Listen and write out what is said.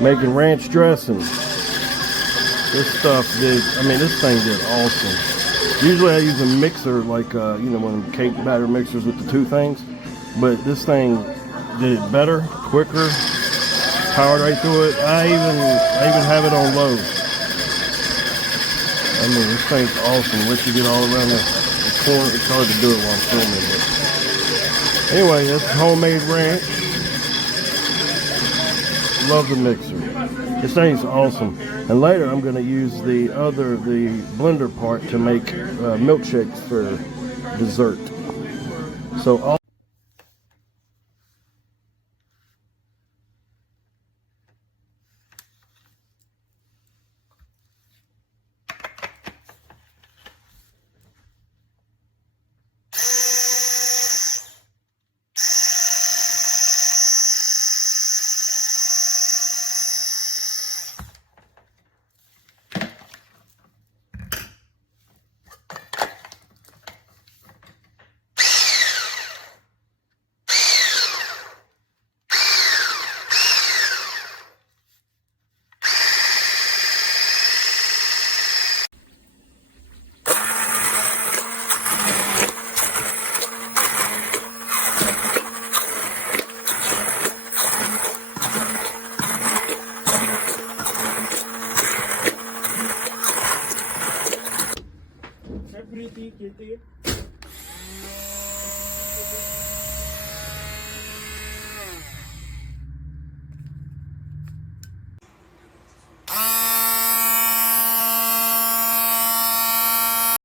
making ranch dressing. This stuff did, this thing did awesome. Usually I use a mixer, like, one of them cake batter mixers with the two things. But this thing did it better, quicker, powered right through it. I even have it on low. This thing's awesome. Let you get all around the corner. It's hard to do it while I'm filming, but anyway, this is homemade ranch. Love the mixer. This thing's awesome. And later I'm going to use the blender part to make milkshakes for dessert. So all